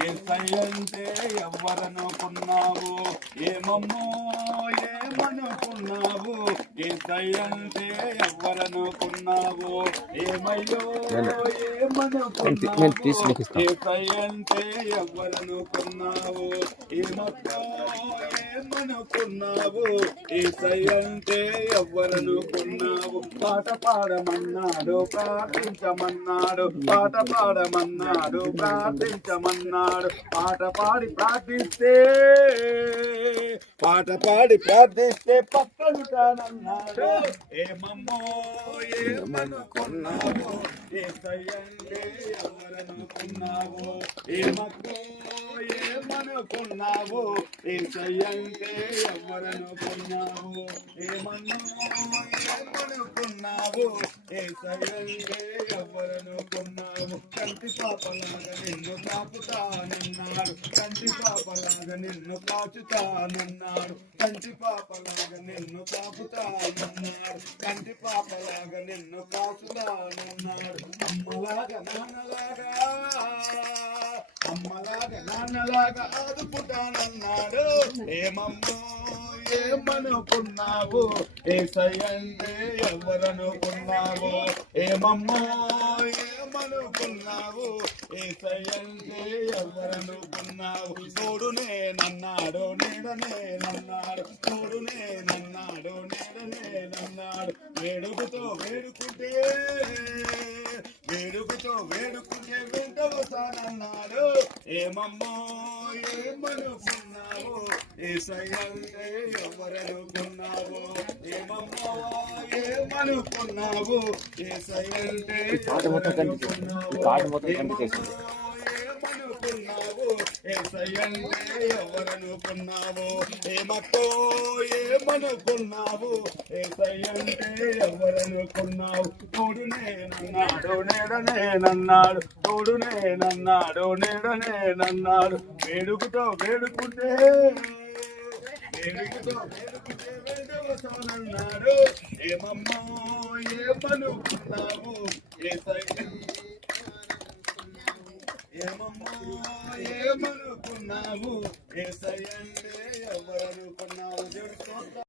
ఏసయ్యంటే ఎవరనుకున్నావు ఏమమ్మో ఏమనుకున్నావు? ఏసయ్యంటే ఎవరనుకున్నావు ఏమయ్యో ఇస్తాను. ఏసయ్యంటే ఎవరనుకున్నావు ఏమక్కో ఏమనుకున్నావు? ఏసయ్యంటే ఎవరనుకున్నావు పాట పాడమన్నాడు ప్రార్థించమన్నాడు పాట పాడమన్నాడు ప్రార్థించమన్నాడు పాట పాడి ప్రార్థిస్తే పాట పాడి ప్రార్థిస్తే పక్కనుంటానన్నాడు. ఏమమ్మో ఏమనుకున్నావు ఏసయ్యంటే ఎవరనుకున్నావు ఏమక్కో ఏమనుకున్నావు ఏసయ్యంటే ఎవరనుకున్నావు ఏమన్నా ఏమనుకున్నావు ఏసయ్యంటే ఎవరనుకున్నావు కంటి పాపలాగా నిన్ను కాపుతానన్నాడు కంటి పాపలాగా నిన్ను కాచుతానన్నాడు కంటి పాపలాగా నిన్ను కాపుతానన్నాడు కంటి పాపలాగా నిన్ను కాచుతానన్నాడు అమ్మలాగా నాన్నలాగా అమ్మలాగా నాన్నలాగా ఆదుకుంటానన్నాడు ఏమమ్మో ఏమనుకున్నావు? ఏసయ్యంటే ఎవరనుకున్నావు? ఏమమ్మా ఏమనుకున్నావు? ఏసయ్యంటే ఎవరనుకున్నావు? తోడునే నన్నాడు నేడనే నన్నాడు. తోడునే నన్నాడు నేడనే నన్నాడు. వేడుకతో వేడుకుంటే వేడుకతో వేడుకుంటే వెంట వస్తానన్నాడు ఏమమ్మో ఏమనుకున్నావు? ఎవరనుకున్నావు ఏమమ్మో ఏమనుకున్నావు ఏసయ్యంటే. ఏమనుకున్నావు ఏసయ్యంటే ఎవరనుకున్నావు ఏమక్కో ఏమనుకున్నావు ఏసయ్యంటే ఎవరనుకున్నావు. తోడునే నన్నాడు నేడనే నన్నాడు తోడునే నన్నాడు నేడనే నన్నాడు వేడుకతో వేడుకుంటే ఏమమ్మో ఏమనుకున్నావు ఏసయ్య ఏమమ్మా ఏమనుకున్నావు ఏసయ్యంటే ఎవరనుకున్నావు దేవుడి స్తోత్రం.